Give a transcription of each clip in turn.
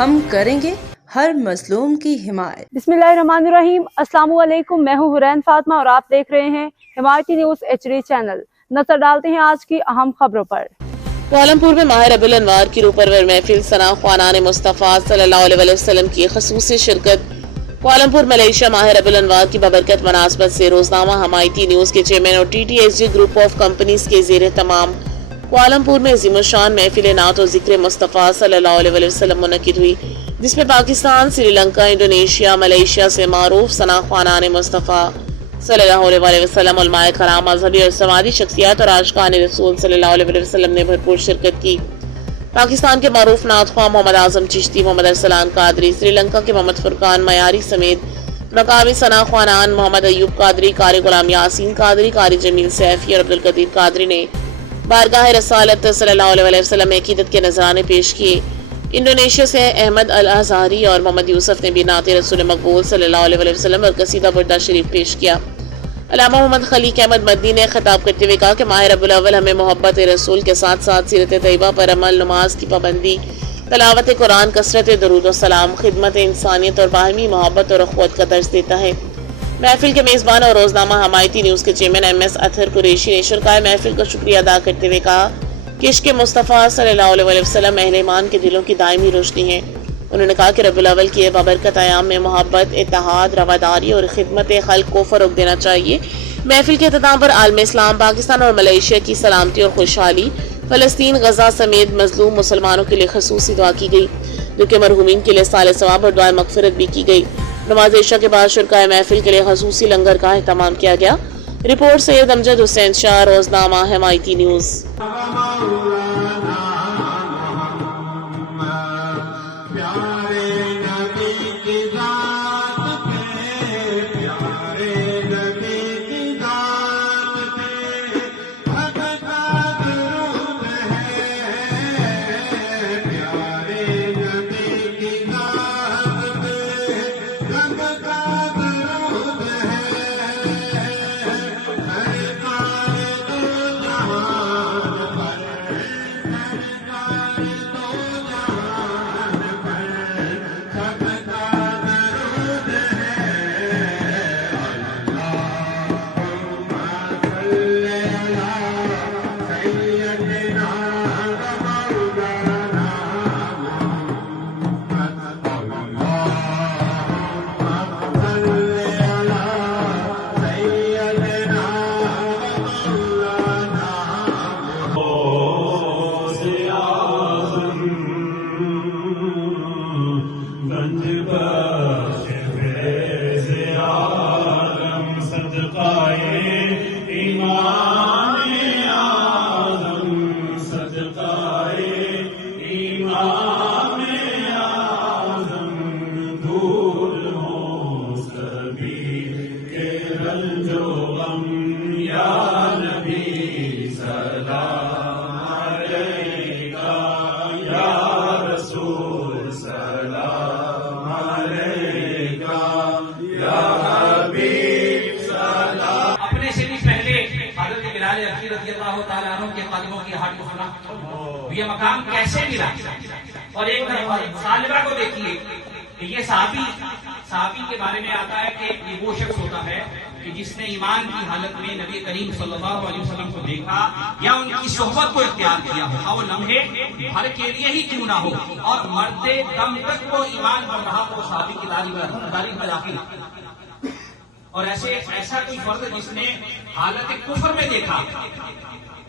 ہم کریں گے ہر مظلوم کی حمایت۔ بسم اللہ الرحمن الرحیم۔ السلام علیکم، میں ہوں حرین فاطمہ اور آپ دیکھ رہے ہیں حمایتی نیوز HD چینل۔ نظر ڈالتے ہیں آج کی اہم خبروں پر۔ کوالالمپور میں ماہ ربیع الانوار کی روح پرور محفل ثنا خوانان مصطفیٰ صلی اللہ علیہ وسلم کی خصوصی شرکت۔ کوالالمپور ملیشیا ماہ ربیع الانوار کی ببرکت مناسبت سے روزنامہ حمایتی نیوز کے چیئرمین اور TTSG گروپ آف کمپنیز کے زیر اہتمام کوالالمپور میں عظیم الشان محفل نعت و ذکر مصطفیٰ صلی اللہ علیہ وسلم منعقد ہوئی، جس میں پاکستان، سری لنکا، انڈونیشیا، ملیشیا سے معروف ثنا خوانان مصطفیٰ صلی اللہ علیہ وسلم، علماء کرام، مذہبی اور سماجی شخصیات اور عاشقان رسول صلی اللہ علیہ وسلم نے بھرپور شرکت کی۔ پاکستان کے معروف نعت خواہ محمد اعظم چشتی، محمد ارسلان قادری، سری لنکا کے محمد فرقان میاری سمیت مقامی ثنا خوانان محمد ایوب قادری، قاری غلام یاسین قادری، قاری جمیل سیفی اور عبدالقدیر قادری نے بارگاہ رسالت صلی اللہ علیہ وسلم میں عقیدت کے نذرانے پیش کیے۔ انڈونیشیا سے احمد الازہری اور محمد یوسف نے بھی نعت رسول مقبول صلی اللہ علیہ وسلم اور قصیدہ بردہ شریف پیش کیا۔ علامہ محمد خلیق احمد مدنی نے خطاب کرتے ہوئے کہا کہ ماہ ربیع الاول ہمیں محبت رسول کے ساتھ ساتھ سیرت طیبہ پر عمل، نماز کی پابندی، تلاوت قرآن، کثرت درود و سلام، خدمت انسانیت اور باہمی محبت اور اخوت کا درس دیتا ہے۔ محفل کے میزبان اور روزنامہ حمایتی نیوز کے چیئرمین MS اطہر قریشی نے شرکائے محفل کا شکریہ ادا کرتے ہوئے کہا کہ عشق مصطفیٰ صلی اللہ علیہ وسلم اہل ایمان کے دلوں کی دائمی روشنی ہے۔ انہوں نے کہا کہ ربیع الاول کے بابرکت ایام میں محبت، اتحاد، رواداری اور خدمت خلق کو فروغ دینا چاہیے۔ محفل کے اختتام پر عالم اسلام، پاکستان اور ملیشیا کی سلامتی اور خوشحالی، فلسطین، غزہ سمیت مظلوم مسلمانوں کے لیے خصوصی دعا کی گئی، جو کہ مرحومین کے لیے صالح ثواب اور دعائے مغفرت بھی کی گئی۔ نماز عشاء کے بعد شرکائے محفل کے لیے خصوصی لنگر کا اہتمام کیا گیا۔ رپورٹ سید امجد حسین شاہ، روزنامہ حمایتی نیوز۔ رضی اللہ تعالیٰ عنہ کے قدموں کی ہٹ کو سنا، یہ مقام کیسے ملا؟ اور ایک سالبہ کو دیکھیے، یہ صحابی کے بارے میں آتا ہے کہ یہ وہ شخص ہوتا ہے کہ جس نے ایمان کی حالت میں نبی کریم صلی اللہ علیہ وسلم کو دیکھا یا ان کی صحبت کو اختیار کیا ہو، وہ لمحے بھر کے لیے ہی کیوں نہ ہو، اور مرتے دم تک وہ ایمان پر رہا تو صحابی کی تاریخ میں داخل۔ اور ایسا کوئی فرد جس نے حالت کفر میں دیکھا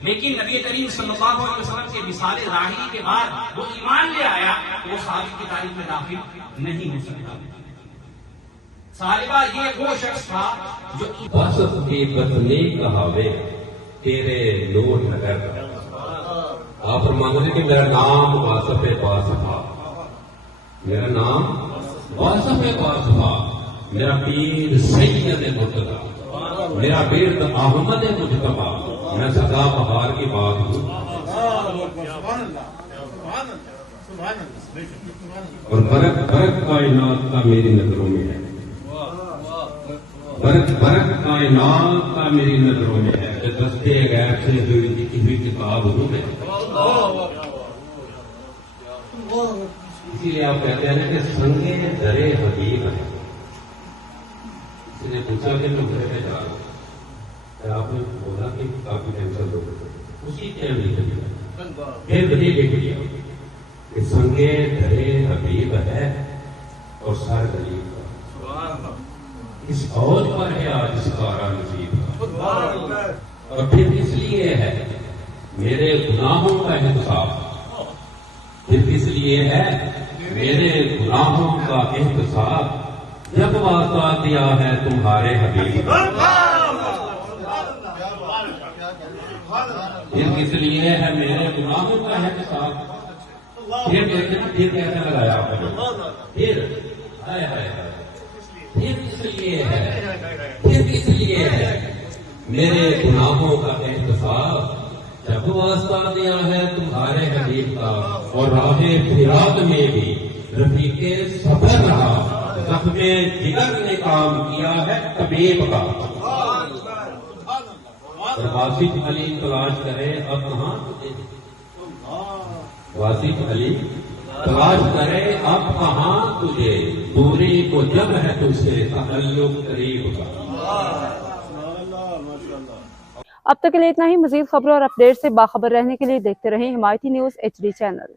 لیکن نبی کریم صلی اللہ علیہ وسلم کے مثال راہی کے بعد وہ ایمان لے آیا، وہ صحابی کی تاریخ میں داخل نہیں ہو سکتا۔ صالبہ یہ وہ شخص تھا جو واسف کی بطنی کہاوے تیرے نور نگر۔ آپ فرماتے ہیں کہ میرا نام واسف باصفا، میرا نام واسف باصفا، میرا پیر سید مرتضی، میرا ورد احمد مجتبی، میں سدا بہار کی بات ہوں۔ اور برق کائنات کا میری نظروں میں ہے، برق کائنات کا میری نظروں میں ہے، کہ دستے غیر سے ہوئی کتاب ہوں میں۔ اسی لیے آپ کہتے ہیں کہ سنگے درے حبیب ہے. کسی نے پوچھا کہ میں گھر پہ جا رہا ہوں، آپ نے بولا کہ کافی ٹینشن دو اسی ٹائم نہیں کری. پھر بدی دیکھ لیا کہ سنگے درے حبیب ہے اور سر غریب کا. اس فوج پر ہے آج اس کارا نصیب کا. اور پھر اس لیے ہے میرے گناہوں کا احتساب. پھر اس لیے ہے میرے گناہوں کا احتساب جب واسطہ دیا ہے تمہارے حبیب کا. پھر اس لیے ہے میرے گناہوں کا احتساب. پھر کیسے لگایا آپ نے؟ پھر اس لیے ہے میرے گناہوں کا احتساب جب واسطہ دیا ہے تمہارے حبیب کا. اور راہ فراق میں بھی رفیق سفر رہا زخم جگر نے کام کیا ہے طبیب کا. اور واصف علی تلاش کرے اب کہاں تجھے. واصف علی تلاش کرے اب کہاں تجھے. دوری کو جب ہے تجھ سے تعلق قریب کا. اب تک کے لیے اتنا ہی. مزید خبروں اور اپڈیٹ سے باخبر رہنے کے لیے دیکھتے رہیں حمایتی نیوز HD چینل.